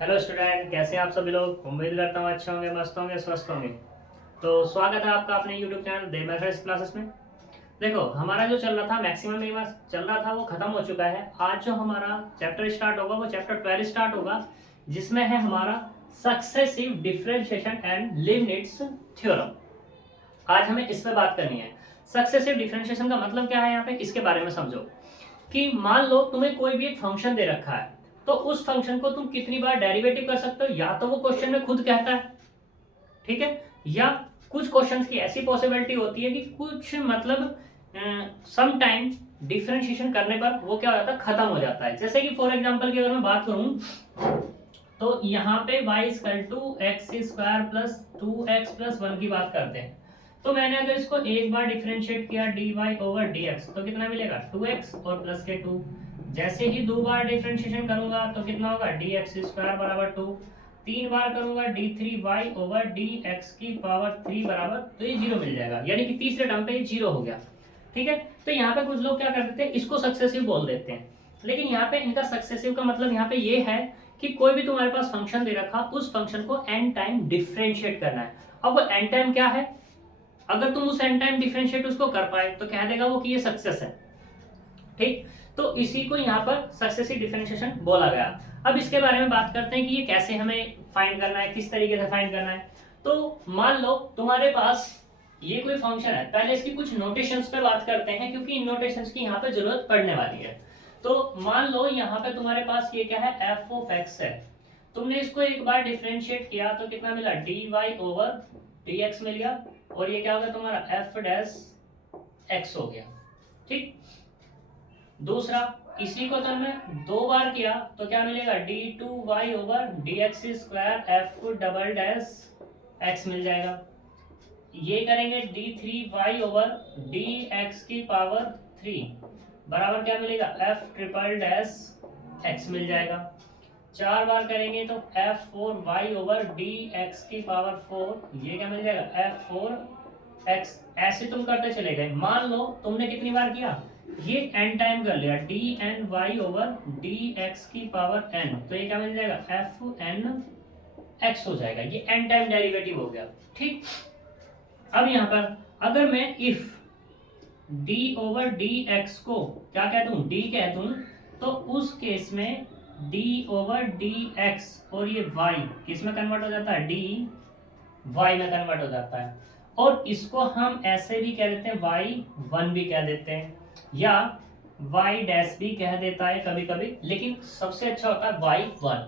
Hello student, कैसे हैं आप सभी लोग। उम्मीद करता हूँ अच्छे होंगे, मस्त होंगे, स्वस्थ होंगे। तो स्वागत है आपका अपने यूट्यूब चैनल दे मेथड्स क्लासेस में। देखो, हमारा जो चल रहा था मैक्सिमम ई चल रहा था वो खत्म हो चुका है। आज जो हमारा चैप्टर स्टार्ट होगा वो चैप्टर 12 स्टार्ट होगा, जिसमें है हमारा सक्सेसिव डिफरेंशिएशन एंड लीबनिट्ज थ्योरम। आज हमें इस पर बात करनी है। सक्सेसिव डिफरेंशिएशन का मतलब क्या है, यहाँ पे इसके बारे में समझो। कि मान लो तुम्हें कोई भी एक फंक्शन दे रखा है, तो उस फंक्शन को तुम कितनी बार डेरिवेटिव कर सकते हो, या तो वो क्वेश्चन में खुद कहता है, ठीक है, या कुछ क्वेश्चंस की ऐसी पॉसिबिलिटी होती है कि कुछ मतलब सम टाइम डिफरेंशिएशन करने पर वो क्या हो जाता है, खत्म हो जाता है। जैसे कि फॉर एग्जांपल की अगर मैं बात करूं, तो यहाँ पे y equal to x square plus 2x plus 1 की बात करते हैं। तो मैंने अगर इसको एक बार डिफरेंशिएट किया dy ओवर dx तो कितना मिलेगा 2x और प्लस के 2। जैसे ही दो बार डिफरेंशिएशन करूंगा तो कितना होगा dx स्क्वायर बराबर 2। तीन बार करूंगा d3y ओवर dx की पावर 3 बराबर, तो ये जीरो मिल जाएगा, यानी कि तीसरे टर्म पे ये जीरो हो गया। ठीक है, तो यहाँ पे कुछ लोग क्या कर देते हैं, इसको सक्सेसिव बोल देते हैं। लेकिन यहाँ पे इनका सक्सेसिव का मतलब यहाँ पे ये है कि कोई भी तुम्हारे पास फंक्शन दे रखा, उस फंक्शन को एन टाइम डिफरेंशिएट करना है। अब वो एन टाइम क्या है, अगर तुम उस एन टाइम डिफरेंशिएट उसको कर पाए तो कह देगा वो कि ये सक्सेस है। ठीक, तो इसी को यहाँ पर सक्सेसिव डिफरेंशिएशन बोला गया। अब इसके बारे में बात करते हैं कि ये कैसे हमें फाइंड करना है, किस तरीके से फाइंड करना है। तो मान लो तुम्हारे पास ये कोई फंक्शन है, पहले इसकी कुछ नोटेशंस पे बात करते हैं, क्योंकि इन नोटेशंस की यहाँ पे जरूरत पड़ने वाली है। तो मान लो यहाँ पे तुम्हारे पास ये क्या है, एफ ऑफ एक्स है। तुमने इसको एक बार डिफरेंशिएट किया तो कितना मिला, D Y over D X मिल गया, और ये क्या हो गया तुम्हारा एफ डैश एक्स हो गया। ठीक, दूसरा, इसी को तुमने दो बार किया तो क्या मिलेगा, D two Y over D x square F double dash X मिल जाएगा। ये करेंगे D three Y over D x की पावर 3 बराबर क्या मिलेगा, एफ ट्रिपल डैश एक्स मिल जाएगा। चार बार करेंगे तो F four Y over D x की पावर 4, ये क्या मिल जाएगा, एफ फोर एक्स। ऐसे तुम करते चले गए। मान लो तुमने कितनी बार किया, ये एन टाइम कर लिया, d n y over D x की पावर एन, तो ये क्या मिल जाएगा, एफ एन एक्स हो जाएगा। ये एन टाइम डेरिवेटिव हो गया। ठीक, अब यहाँ पर अगर मैं if d over D x को क्या कह दूं, d कह दूं, तो उस केस में d ओवर डी एक्स और ये y किस में कन्वर्ट हो जाता है, d y में कन्वर्ट हो जाता है। और इसको हम ऐसे भी कह देते हैं, y1 भी कह देते हैं, या y डैश भी कह देता है कभी कभी, लेकिन सबसे अच्छा होता है y1।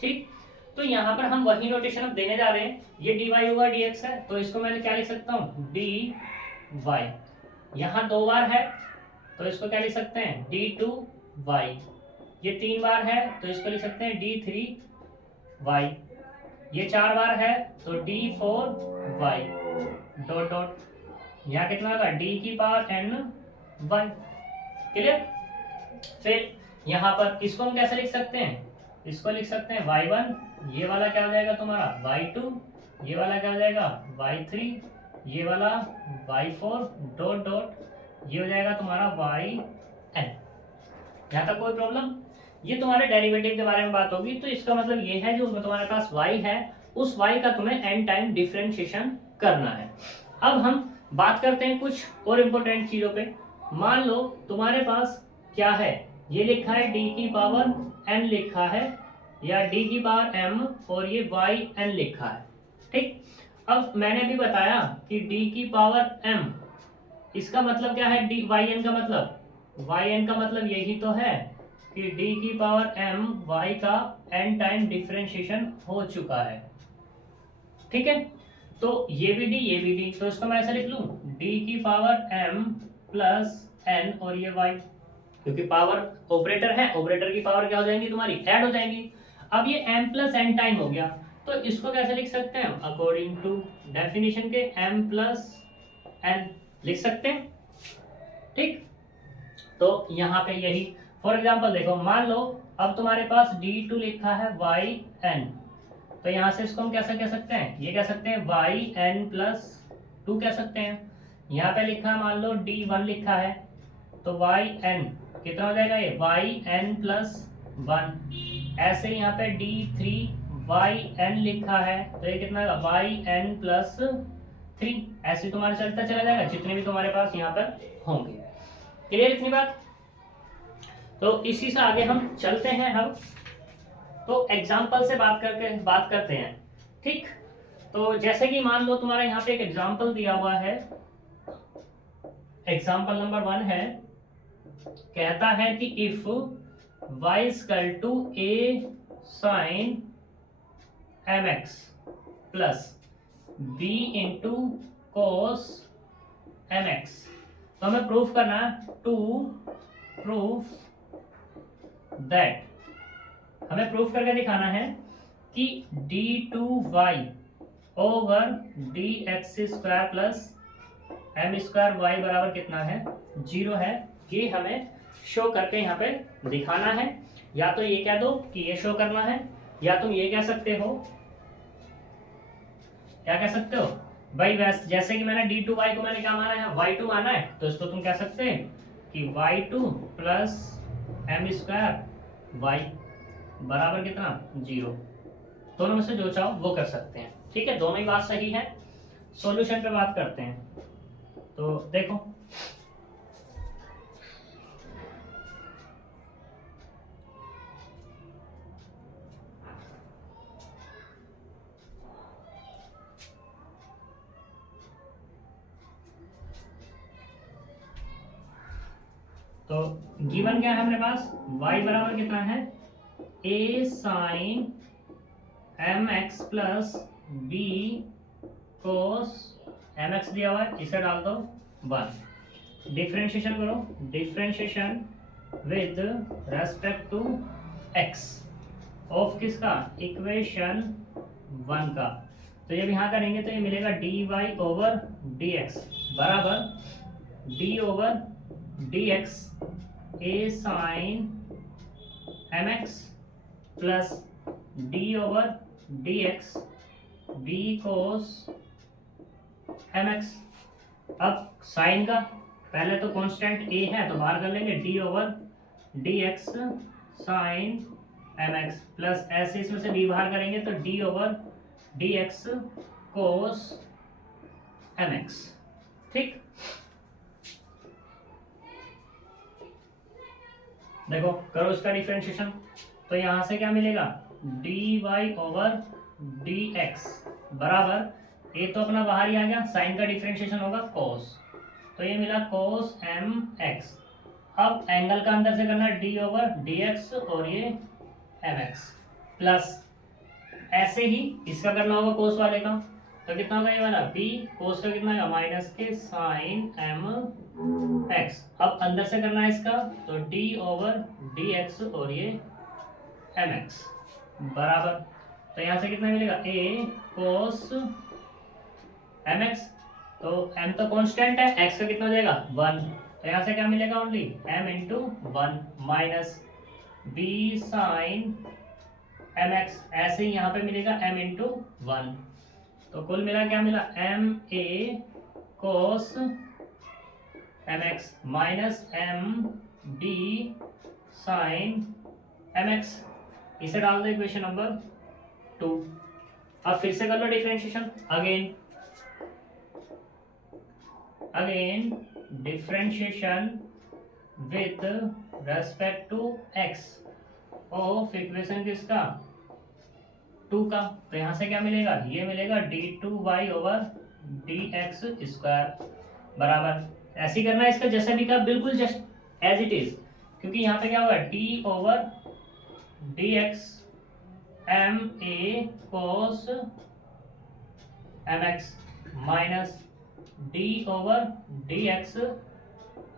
ठीक, तो यहाँ पर हम वही नोटेशन अब देने जा रहे हैं। ये d Y over D x है, तो इसको मैं क्या लिख सकता हूँ, डी वाई। यहाँ दो बार है तो इसको क्या लिख सकते हैं, डी टू वाई। ये तीन बार है तो इसको लिख सकते हैं डी थ्री वाई। ये चार बार है तो d four y dot dot, यहाँ कितना होगा, डी की पावर एन वन। क्लियर। फिर यहाँ पर इसको हम कैसे लिख सकते हैं, इसको लिख सकते हैं y1, ये वाला क्या हो जाएगा तुम्हारा y2, ये वाला क्या हो जाएगा y3, ये वाला y4 डॉट डॉट, ये हो जाएगा तुम्हारा yn। यहाँ तक कोई प्रॉब्लम। ये तुम्हारे डेरिवेटिव के बारे में बात होगी। तो इसका मतलब ये है, जो तुम्हारे पास y है उस y का तुम्हें n टाइम डिफरेंशिएशन करना है। अब हम बात करते हैं कुछ और इम्पोर्टेंट चीजों पे। मान लो तुम्हारे पास क्या है, ये लिखा है d की पावर n लिखा है, या d की पावर m, और ये yn लिखा है। ठीक, अब मैंने भी बताया कि d की पावर m, इसका मतलब क्या है, yn का मतलब यही तो है कि d की पावर m y का n टाइम डिफरेंशिएशन हो चुका है। ठीक है, तो ये भी d, तो इसको मैं ऐसे लिख लूं, d की पावर m प्लस n और ये y, क्योंकि पावर ऑपरेटर है, ऑपरेटर की पावर क्या हो जाएंगी तुम्हारी, ऐड हो जाएंगी। अब ये m प्लस एन टाइम हो गया, तो इसको कैसे लिख सकते हैं, अकॉर्डिंग टू डेफिनेशन के m प्लस n लिख सकते हैं। ठीक, तो यहाँ पे यही फॉर एग्जांपल देखो, मान लो अब तुम्हारे पास d2 लिखा है yn, तो यहाँ से इसको हम कैसे कह सकते हैं, ये कह सकते हैं yn प्लस 2 कह सकते हैं। यहाँ पे लिखा है, मान लो d1 लिखा है, तो yn कितना हो जाएगा, ये yn प्लस 1। ऐसे यहाँ पे d3yn लिखा है, तो ये कितना होगा yn+3। ऐसे तुम्हारा चलता चला जाएगा जितने भी तुम्हारे पास यहाँ पर होंगे। क्लियर इतनी बात? तो इसी से आगे हम चलते हैं। हम तो एग्जाम्पल से बात करते हैं। ठीक, तो जैसे कि मान लो तुम्हारा यहाँ पे एक एग्जाम्पल दिया हुआ है। एग्जाम्पल नंबर 1 है, कहता है कि if y equal to a sin mx plus b into cos mx, तो हमें प्रूफ करना है, टू प्रूफ दैट, हमें प्रूफ करके दिखाना है कि d2y over dx² plus m² y बराबर कितना है, 0 है। ये हमें शो करके यहाँ पे दिखाना है। या तो ये कह दो कि ये शो करना है, या तुम ये कह सकते हो, क्या कह सकते हो भाई, जैसे कि मैंने d2y को मैंने क्या माना है, y2 माना है, तो इसको तुम कह सकते हैं कि y2 प्लस m² y बराबर कितना, 0। दोनों में से जो चाहो वो कर सकते हैं। ठीक है, दोनों ही बात सही है। सॉल्यूशन पे बात करते हैं। तो देखो, तो गिवन क्या है अपने पास, y बराबर कितना है, a sin mx plus b cos mx दिया हुआ है, इसे डाल दो 1। डिफ्रेंशिएशन करो, differentiation with respect to x of किसका, इक्वेशन 1 का। तो जब यहाँ करेंगे तो ये मिलेगा dy ओवर dx बराबर d over dx a sin mx plus d over dx b cos mx। अब साइन का पहले तो कांस्टेंट a है तो बाहर कर लेंगे, d over dx sin mx plus ऐसे इसमें से b बाहर करेंगे तो d over dx cos mx। ठीक, देखो करो इसका डिफरेंशिएशन, तो यहां से क्या मिलेगा, dy ओवर dx बराबर, ये तो अपना बाहर ही आ गया, साइन का डिफरेंशिएशन होगा cos, तो ये मिला cos mx। अब एंगल का अंदर से करना है d ओवर dx और ये mx प्लस ऐसे ही इसका करना होगा cos वाले का, तो कितना होगा ये वाला b cos का कितना है माइनस के sin mx। अब अंदर से करना है इसका, तो d ओवर dx और ये mx बराबर, तो यहाँ से कितना मिलेगा a cos mx, तो m तो कांस्टेंट है, x का कितना हो जाएगा 1, तो यहाँ से क्या मिलेगा only m into 1 minus b sin mx, ऐसे ही यहाँ पे मिलेगा m इंटू 1, तो कुल मिला क्या मिला m a cos mx minus m d sin mx। इसे डाल दो इक्वेशन नंबर 2। अब फिर से कर लो differentiation, again differentiation with respect to x of equation किसका, 2 का, तो यहाँ से क्या मिलेगा, ये मिलेगा d2y ओवर dx² बराबर, ऐसे ही करना है इसका, जैसे भी का बिल्कुल जस्ट एज इट इज, क्योंकि यहाँ पे क्या होगा d over dx m a cos mx minus d over dx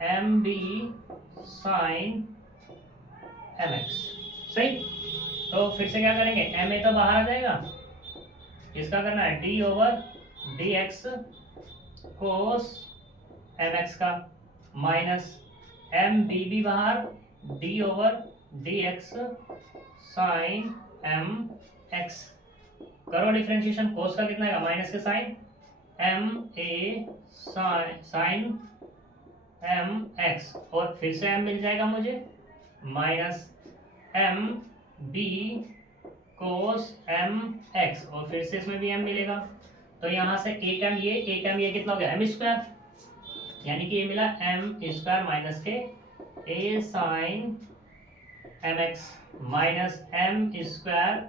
m b sin mx। सही, तो फिर से क्या करेंगे, m a तो बाहर आ जाएगा, इसका करना है d over dx cos mx का माइनस m b भी बाहर, d over dx sin mx। करो डिफरेंशिएशन, कोस का कितना है माइनस के sign m a sin mx, और फिर से m मिल जाएगा मुझे minus m B cos M x, और फिर से इसमें भी एम मिलेगा, तो यहाँ से एक एम ये कितना हो गया एम स्क्वायर, यानी कि ये मिला एम स्क्वायर माइनस के A sine M X minus M square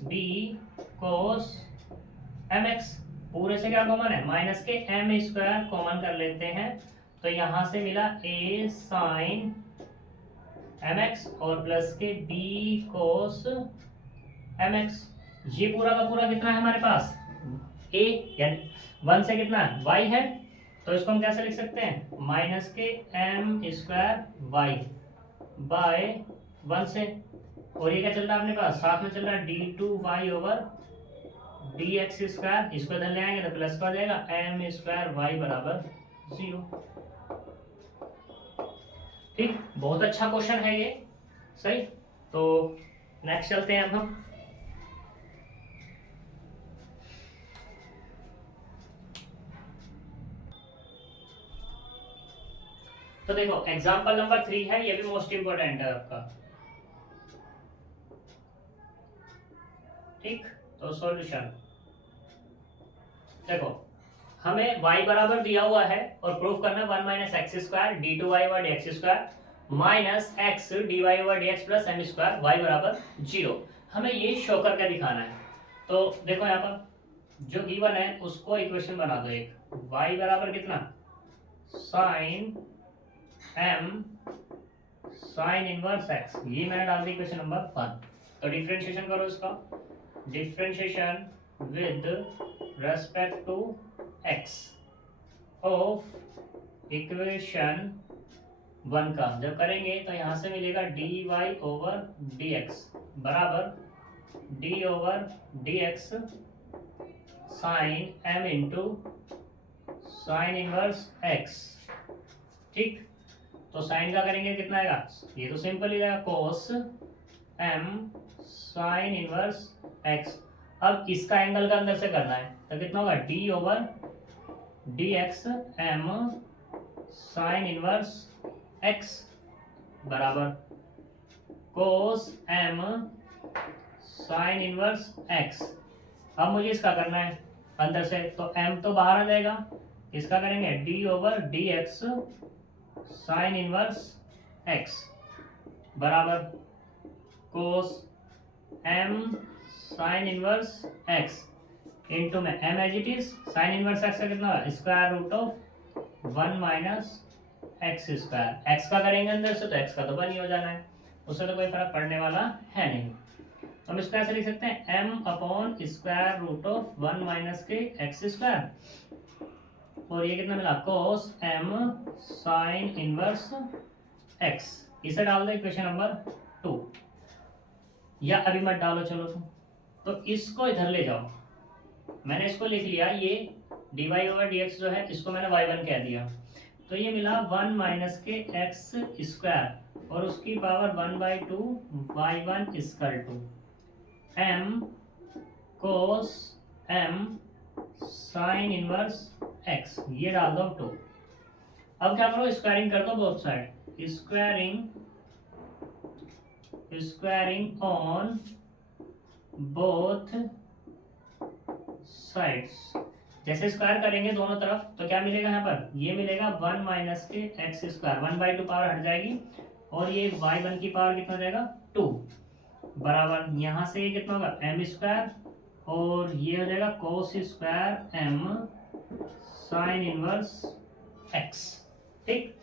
B cos M X. पूरे से क्या कॉमन है, माइनस के एम स्क्वायर कॉमन कर लेते हैं, तो यहां से मिला ए साइन एम एक्स और प्लस के बी कोस एम एक्स। ये पूरा का पूरा कितना है हमारे पास, ए यानी 1 से कितना है वाई है, तो इसको हम कैसे लिख सकते हैं, माइनस के एम स्क्वायर वाई बाय 1 से, और ये क्या चल रहा है अपने पास, साथ में चल रहा है d two Y over D x square, इसको इधर ले आएंगे तो प्लस का हो जाएगा एम स्क्वायर वाई बराबर 0। ठीक, बहुत अच्छा क्वेश्चन है ये, सही। तो नेक्स्ट चलते हैं अब हम। तो देखो एग्जांपल नंबर 3 है, ये भी मोस्ट इंपोर्टेंट है आपका। ठीक, तो सॉल्यूशन देखो, हमें y बराबर दिया हुआ है और प्रूफ करना 1 minus x square d two Y over D x square minus x d Y over D x plus m square y बराबर 0। हमें ये शो करके दिखाना है। तो देखो यहाँ पर जो गिवन है उसको इक्वेशन बना दो एक, y बराबर कितना sine m sine inverse x, ये मैंने डाल दी इक्वेशन नंबर 1। तो डिफरेंशिएशन करो इसका, differentiation with respect to x of equation 1 का जब करेंगे तो यहाँ से मिलेगा D Y over D X बराबर D over D x sine m into sine inverse x। ठीक, तो साइन का करेंगे कितना आएगा, ये तो सिंपल ही आएगा कोस m साइन इनवर्स x। अब इसका एंगल का अंदर से करना है तो कितना होगा d over D x m sine inverse x बराबर cos m sine inverse x। अब मुझे इसका करना है अंदर से, तो m तो बाहर आ जाएगा, इसका करेंगे d over D x sine inverse x बराबर cos m sine inverse x into में m as it is sine inverse x का कितना होगा square root of 1 minus x square. x का करेंगे अंदर से तो x का तो 1 ही हो जाना है, उससे तो कोई फर्क पड़ने वाला है नहीं। तो हम इसको ऐसे लिख सकते हैं m upon square root of 1 minus के एक्स स्क्वायर, और ये कितना मिला cos m sine inverse x। इसे डाल दो इक्वेशन नंबर 2, या अभी मत डालो चलो तो इसको इधर ले जाओ। मैंने इसको लिख लिया, ये dy ओवर dx जो है इसको मैंने y1 कह दिया, तो ये मिला 1 माइनस के एक्स स्क्वायर और उसकी power 1/2 y1 equal to m cos m sine inverse x, ये डाल दो 2। अब क्या करो स्क्वायरिंग कर दो both side, squaring on both sides. जैसे स्क्वायर करेंगे दोनों तरफ तो क्या मिलेगा यहाँ पर, ये मिलेगा 1 माइनस के एक्स स्क्वायर, 1/2 पावर हट जाएगी और ये y1 की पावर कितना हो जाएगा 2 बराबर यहाँ से ये कितना होगा m स्क्वायर और ये हो जाएगा cos square m sine inverse x। ठीक,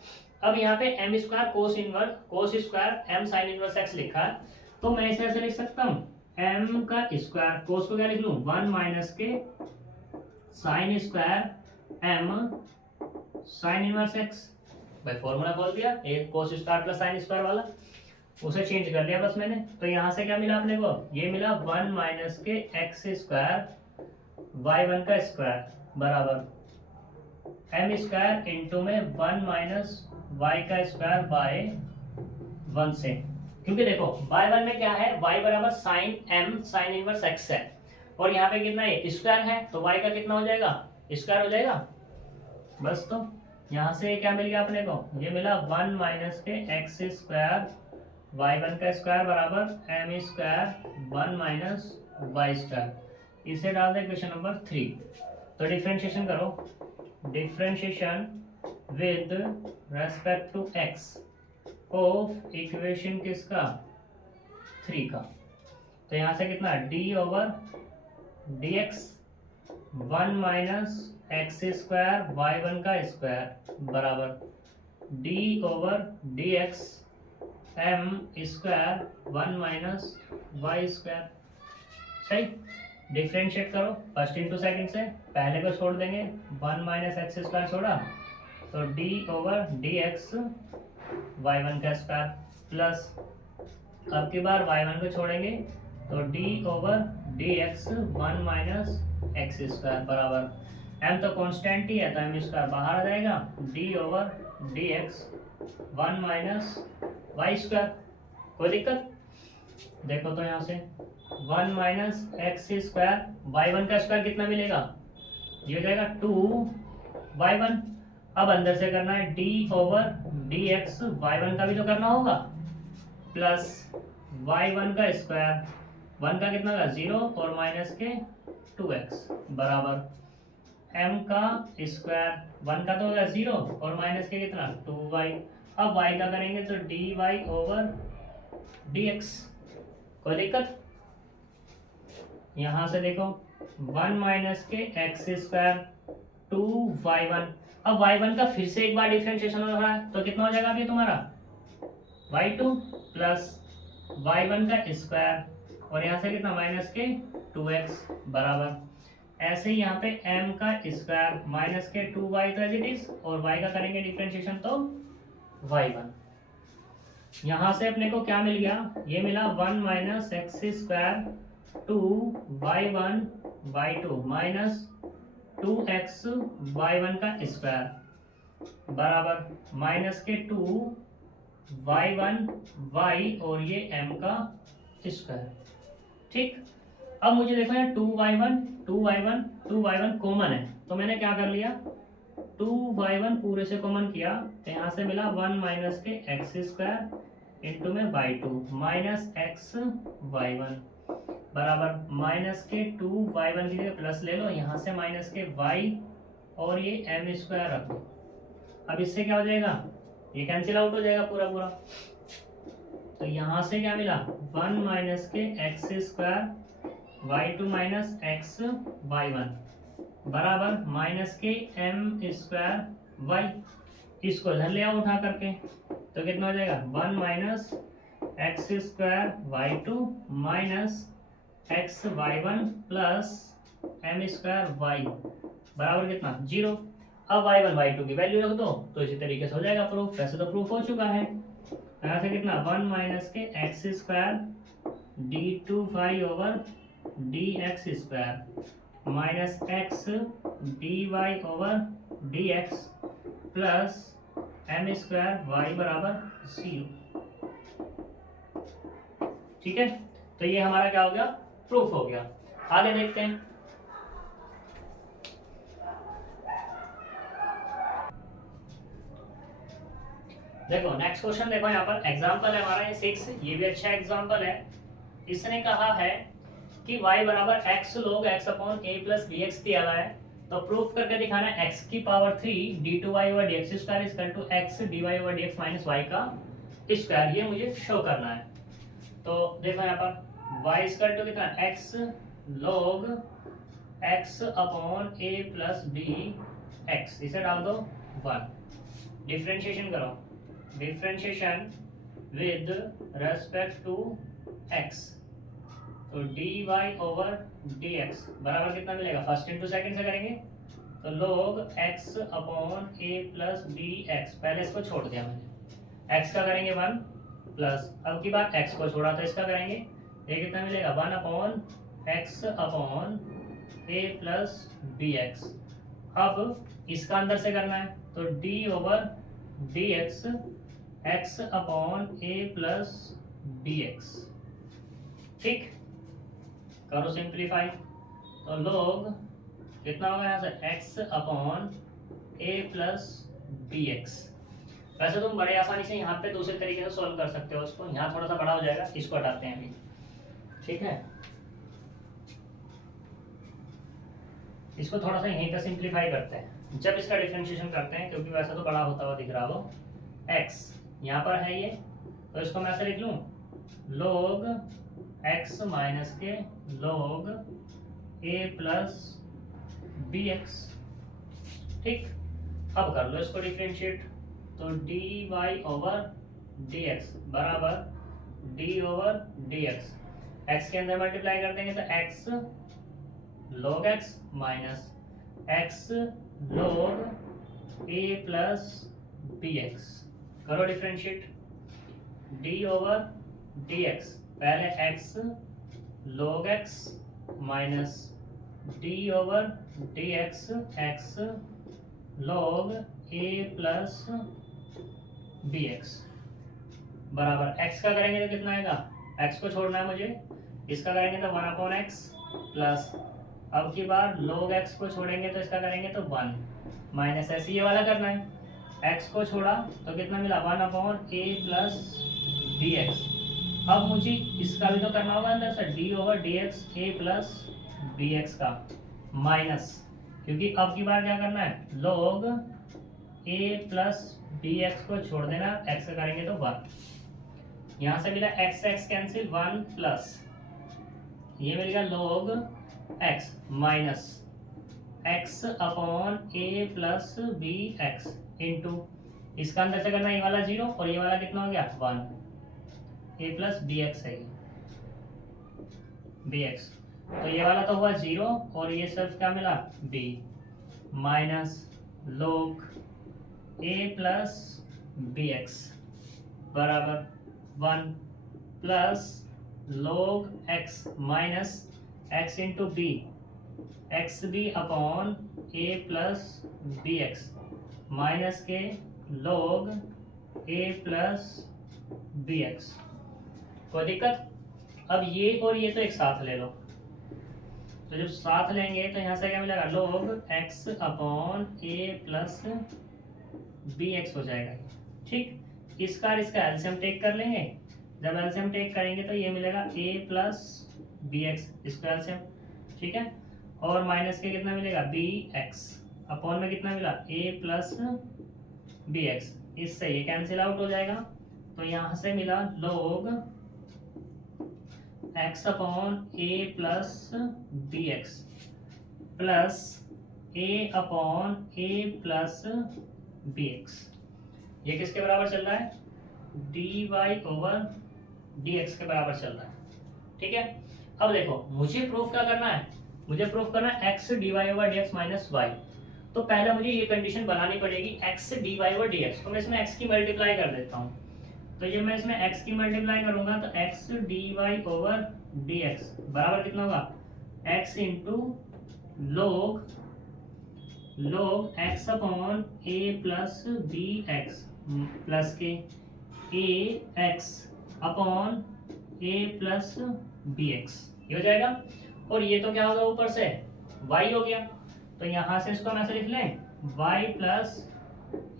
अब यहाँ पे m square cos square m sine inverse x लिखा है, तो मैं इसे ऐसे लिख सकता हूँ m का स्क्वायर, कोस को क्या लिख लूँ 1 माइनस के sine square m sine inverse x। भाई फॉर्मूला बोल दिया, एक cos square plus sine square वाला, उसे चेंज कर दिया बस मैंने। तो यहाँ से क्या मिला अपने को, ये मिला 1 माइनस के एक्स स्क्वायर y1 का स्क्वायर बराबर m स्क्वायर इंटू में 1 माइनस y का स्क्वायर बाय 1 से, क्योंकि देखो y1 में क्या है, y बराबर sine m sine inverse x है और यहाँ पे कितना है स्क्वायर है, तो y का कितना हो जाएगा स्क्वायर हो जाएगा बस। तो यहाँ से क्या मिल गया अपने को, ये मिला 1 माइनस के एक्स स्क्वायर y1 का स्क्वायर बराबर m square 1 minus y square. इसे डाल दे इक्वेशन नंबर 3। तो डिफ्रेंशिएशन करो, differentiation with respect to x of equation किसका 3 का। तो यहाँ से कितना d over dx 1 minus x square y1 का स्क्वायर बराबर d over dx m square 1 minus y square. सही, डिफ्रेंशिएट करो फर्स्ट इंटू सेकेंड से, पहले को छोड़ देंगे 1 माइनस एक्स स्क्वायर छोड़ा तो d ओवर dx y1 का स्क्वायर प्लस अब की बार y1 को छोड़ेंगे तो d over dx 1 minus x square बराबर m तो कांस्टेंट ही है तो m स्क्वायर बाहर आ जाएगा d over dx 1 minus y square. कोई दिक्कत? देखो तो यहाँ से 1 माइनस एक्स स्क्वायर y1 का स्क्वायर कितना मिलेगा, ये हो जाएगा 2y1। अब अंदर से करना है d ओवर dx y1 का भी तो करना होगा प्लस y1 का स्क्वायर 1 का कितना होगा 0 और माइनस के 2x बराबर m का स्क्वायर 1 का तो होगा 0 और माइनस के कितना 2y। अब y का करेंगे तो dy ओवर dx। कोई दिक्कत? यहाँ से देखो 1 माइनस के एक्स स्क्वायर 2y1। अब y1 का फिर से एक बार डिफ्रेंशिएशन हो रहा है तो कितना हो जाएगा अभी तुम्हारा y2 प्लस y1 का स्क्वायर और यहाँ से कितना माइनस के 2x बराबर ऐसे ही यहाँ पे m का स्क्वायर माइनस के 2y तो एज इट इज और y का करेंगे डिफ्रेंशिएशन तो y1। यहाँ से अपने को क्या मिल गया, ये मिला 1 minus x square 2y1 y2 minus 2x y1 का स्क्वायर बराबर माइनस के 2y1 y और ये m का स्क्वायर। ठीक, अब मुझे देखो यहाँ 2y1 कॉमन है तो मैंने क्या कर लिया 2y1 पूरे से कॉमन किया तो यहाँ से मिला 1 माइनस के एक्स स्क्वायर इंटू में y2 माइनस एक्स y1 बराबर माइनस के 2y1 की जगह प्लस ले लो, यहाँ से माइनस के y और ये m स्क्वायर रख दो। अब इससे क्या हो जाएगा, ये कैंसिल आउट हो जाएगा पूरा पूरा। तो यहाँ से क्या मिला 1 माइनस के x square y2 minus x y1 बराबर माइनस के m स्क्वायर y। इसको इधर ले आओ उठा करके तो कितना हो जाएगा 1 minus x square y2 minus x y1 plus m square y बराबर कितना 0। अब y1 y2 की वैल्यू रख दो तो इसी तरीके से हो जाएगा प्रूफ। वैसे तो प्रूफ हो चुका है। यहाँ से कितना 1 माइनस के x square d2y over dx square minus x dy over dx plus m square y बराबर 0। ठीक है, तो ये हमारा क्या हो गया प्रूफ हो गया। आगे देखते हैं। देखो नेक्स्ट क्वेश्चन देखो, यहाँ पर एग्जांपल है हमारा ये 6, ये भी अच्छा एग्जांपल है। इसने कहा है कि y बराबर x log x upon a plus bx दिया हुआ है तो प्रूफ करके दिखाना है x की power 3 d2y over dx square equal to x dy over dx minus y का स्क्वायर, ये मुझे शो करना है। तो देखो यहाँ पर y इक्वल टू कितना x log x upon a plus bx, इसे डाल दो 1। डिफ्रेंशिएशन करो, differentiation with respect to x तो dy ओवर dx बराबर कितना मिलेगा, फर्स्ट इंटू सेकंड से करेंगे तो log x upon a plus bx, पहले इसको छोड़ दिया मैंने, x का करेंगे 1 प्लस अब की बार x को छोड़ा तो इसका करेंगे, ये कितना मिलेगा 1 upon x upon a plus bx। अब इसका अंदर से करना है तो d over dx x upon a plus bx। ठीक, करो सिंप्लीफाई तो log कितना होगा यहाँ से x upon a plus bx। वैसे तुम बड़े आसानी से यहाँ पे दूसरे तरीके से सॉल्व कर सकते हो उसको, यहाँ थोड़ा सा बड़ा हो जाएगा, इसको हटाते हैं अभी, ठीक है। इसको थोड़ा सा यहीं पे सिंप्लीफाई करते हैं जब इसका डिफरेंशिएशन करते हैं, क्योंकि वैसे तो बड़ा होता हुआ दिख रहा हो। x यहाँ पर है ये, तो इसको मैं ऐसे लिख लूँ log x माइनस के log a plus b x, ठीक। अब कर लो इसको डिफरेंशिएट, तो dy ओवर dx बराबर d ओवर dx, x के अंदर मल्टीप्लाई कर देंगे तो x log x minus x log a plus b x, करो डिफरेंशिएट, d ओवर dx पहले x log x minus d over dx x log a plus b x बराबर x का करेंगे तो कितना आएगा, x को छोड़ना है मुझे, इसका करेंगे तो 1/x प्लस, अब की बार log x को छोड़ेंगे तो इसका करेंगे तो 1 माइनस, ऐसे ये वाला करना है, x को छोड़ा तो कितना मिला 1/a प्लस बी एक्स। अब मुझे इसका भी तो करना होगा अंदर से, d over dx a plus b x का माइनस, क्योंकि अब की बार क्या करना है log a plus b x को छोड़ देना, x का करेंगे तो 1, यहाँ से मिला x x कैंसिल 1 प्लस ये मिल गया log x minus x upon a plus b x into, इसका अंदर से करना ये वाला 0 और ये वाला कितना हो गया 1, a प्लस बी एक्स है बी एक्स, तो ये वाला तो हुआ 0 और ये सिर्फ क्या मिला b minus log a plus b x बराबर 1 plus log x minus x into b x b upon a plus b x minus के log a plus b x, कोई दिक्कत। अब ये और ये तो एक साथ ले लो, तो जब साथ लेंगे तो यहाँ से क्या मिलेगा log x upon a plus b x हो जाएगा, ठीक। इसका और इसका एलसीएम टेक कर लेंगे, जब एलसीएम टेक करेंगे तो ये मिलेगा a प्लस बी एक्स, इसका एलसीएम, ठीक है, और माइनस के कितना मिलेगा बी एक्स अपॉन में कितना मिला a प्लस बी एक्स, इससे ये कैंसिल आउट हो जाएगा, तो यहाँ से मिला log x upon a plus b x plus a upon a plus b x, ये किसके बराबर चल रहा है dy ओवर dx के बराबर चल रहा है, ठीक है। अब देखो मुझे प्रूफ क्या करना है, मुझे प्रूफ करना है x dy over dx minus y, तो पहले मुझे ये कंडीशन बनानी पड़ेगी x dy ओवर dx, तो मैं इसमें x की मल्टीप्लाई कर देता हूँ, तो जब मैं इसमें x की मल्टीप्लाई करूंगा तो x dy ओवर dx बराबर कितना होगा x into log x upon a plus b x plus के a x upon a plus b x, ये हो जाएगा, और ये तो क्या होगा ऊपर से y हो गया, तो यहाँ से इसको हम ऐसे लिख लें y plus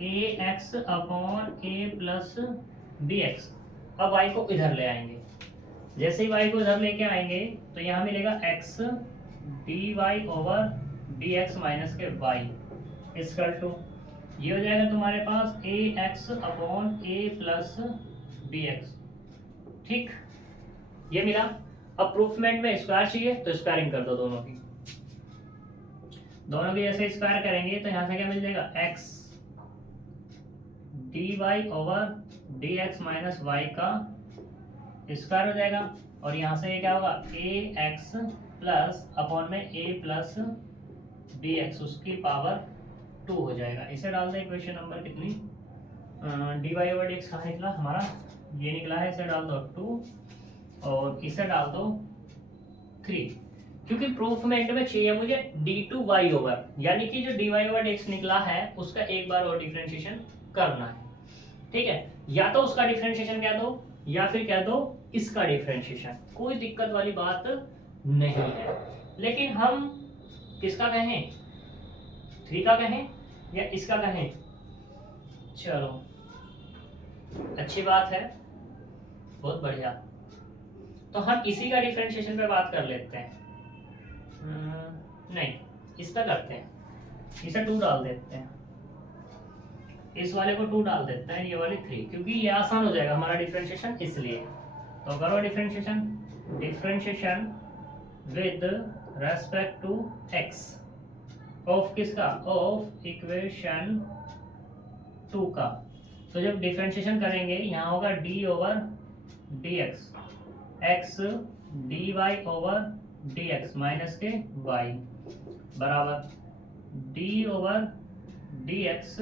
A x upon a plus b x. अब y को इधर ले आएंगे, जैसे ही y को इधर लेके आएंगे तो यहाँ मिलेगा x d Y over D x minus के y इसकल टू, ये हो जाएगा तुम्हारे पास a x upon a plus b x, ठीक, ये मिला। अब प्रूफमेंट में स्क्वायर चाहिए तो स्क्वायरिंग कर दो दोनों की, जैसे स्क्वायर करेंगे तो यहाँ से क्या मिल जाएगा x d Y over D x minus y का स्क्वायर हो जाएगा, और यहाँ से ये क्या होगा ए एक्स प्लस अपॉन में ए प्लस बी एक्स उसकी पावर 2 हो जाएगा। इसे डाल दो इक्वेशन नंबर कितनी, d Y over D x कहाँ निकला हमारा, ये निकला है, इसे डाल दो 2 और इसे डाल दो 3, क्योंकि प्रूफमेंट में चाहिए मुझे डी टू वाई ओवर, यानी कि जो d Y over D x निकला है उसका एक बार और डिफ्रेंशिएशन करना है, ठीक है। या तो उसका डिफ्रेंशिएशन कह दो या फिर कह दो इसका डिफ्रेंशिएशन, कोई दिक्कत वाली बात नहीं है, लेकिन हम किसका कहें 3 का कहें या इसका कहें, चलो अच्छी बात है, बहुत बढ़िया। तो हम इसी का डिफरेंशिएशन पे बात कर लेते हैं। नहीं, इस पे करते हैं, इसे 2 डाल देते हैं, इस वाले को 2 डाल देते हैं, ये वाली 3, क्योंकि ये आसान हो जाएगा हमारा डिफरेंशिएशन इसलिए। तो करो differentiation, differentiation with respect to x of किसका, ऑफ इक्वेशन 2 का। तो जब डिफरेंशिएशन करेंगे यहाँ होगा d over dx, x dy over dx minus के y बराबर d over dx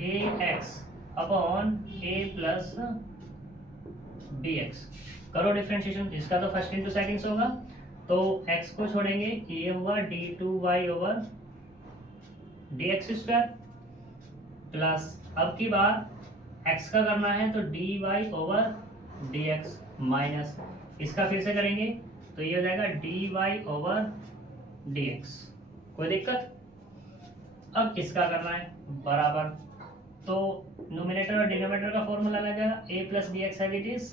ax upon a plus dx। करो डिफरेंशिएशन, इसका तो फर्स्ट इंटू सेकंड होगा, तो x को छोड़ेंगे, ये हुआ d2y over dx square plus, अब की बार x का करना है तो dy ओवर dx माइनस, इसका फिर से करेंगे तो ये हो जाएगा dy ओवर dx। कोई दिक्कत? अब इसका करना है बराबर, तो नोमिनेटर और डिनोमिनेटर का फॉर्मूला लगेगा a plus d x as it is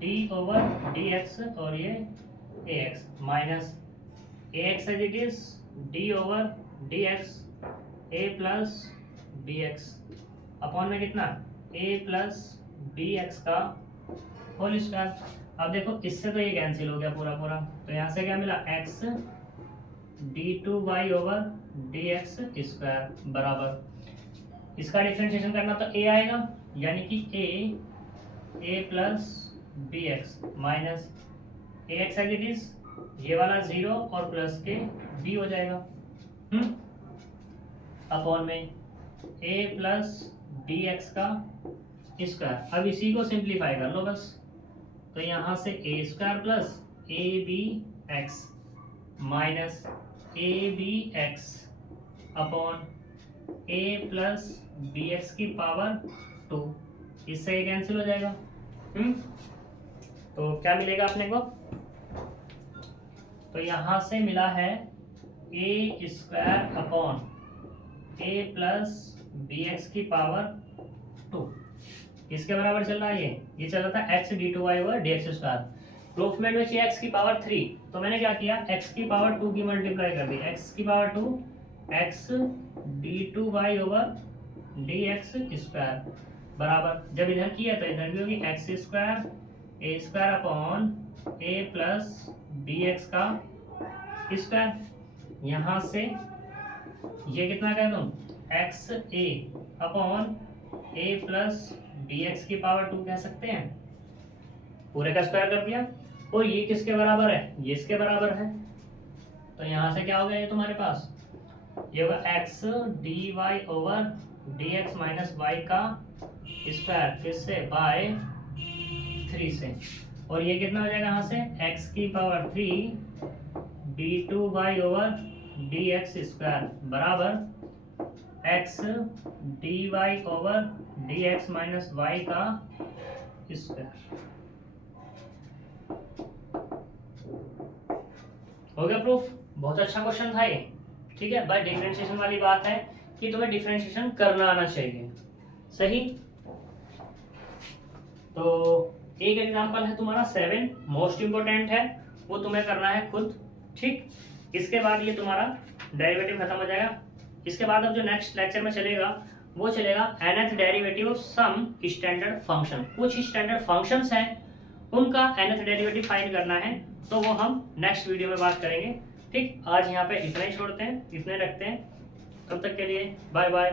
d over dx और ये ax minus ax as it is d over dx a plus dx upon में कितना a प्लस dx का होल स्क्वायर। अब देखो इससे तो ये कैंसिल हो गया पूरा पूरा, तो यहाँ से क्या मिला x d2y over dx square बराबर, इसका डिफरेंशिएशन करना तो a आएगा, यानी कि a plus bx minus ax as it is, ये वाला 0 और प्लस के b हो जाएगा अपॉन में a प्लस dx का स्क्वायर। अब इसी को सिंप्लीफाई कर लो बस, तो यहाँ से a square plus abx minus abx upon a plus bx की पावर 2, इससे ये कैंसिल हो जाएगा। तो क्या मिलेगा अपने को, तो यहाँ से मिला है a square upon a plus bx की पावर 2, इसके बराबर चल रहा है ये चल रहा था x d2y over dx square. Proof में चाहिए x की पावर 3, तो मैंने क्या किया, x की पावर 2 की मल्टीप्लाई कर दी, x की power 2 x d2y over dx square बराबर, जब इधर किया तो इधर भी होगी x square a square upon a plus dx का स्क्वायर। यहाँ से ये कितना कह दूँ, x a upon a plus dx की पावर 2 कह सकते हैं, पूरे का स्क्वायर कर दिया। और ये किसके बराबर है, ये इसके बराबर है, तो यहाँ से क्या हो गया ये तुम्हारे पास, ये होगा x dy over dx minus y का स्क्वायर, किससे, बाय 3 से, और ये कितना हो जाएगा यहाँ से x की power 3 d2y over dx square बराबर x dy over dx minus y का स्क्वायर। हो गया प्रूफ, बहुत अच्छा क्वेश्चन था ये, ठीक है। बाय डिफरेंशिएशन वाली बात है कि तुम्हें डिफरेंशिएशन करना आना चाहिए, सही। तो एक एग्जांपल है तुम्हारा 7, मोस्ट इंपोर्टेंट है, वो तुम्हें करना है खुद, ठीक। इसके बाद ये तुम्हारा डेरिवेटिव खत्म हो जाएगा। इसके बाद अब जो नेक्स्ट लेक्चर में चलेगा वो चलेगा nth derivative of some standard function. कुछ स्टैंडर्ड फंक्शंस हैं, उनका nth डेरिवेटिव फाइंड करना है, तो वो हम नेक्स्ट वीडियो में बात करेंगे, ठीक। आज यहाँ पे इतना ही छोड़ते हैं, इतने रखते हैं, तब तक के लिए बाय बाय।